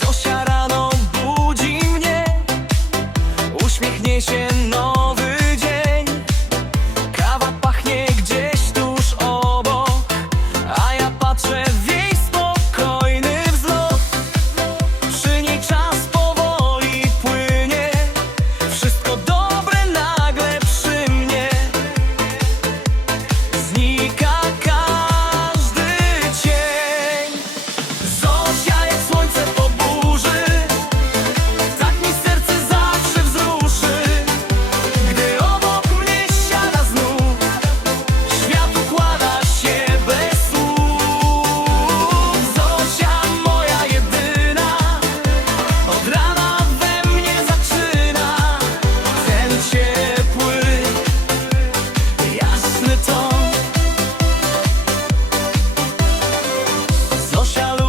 Zosia rano budzi mnie Uśmiechnie się 走下路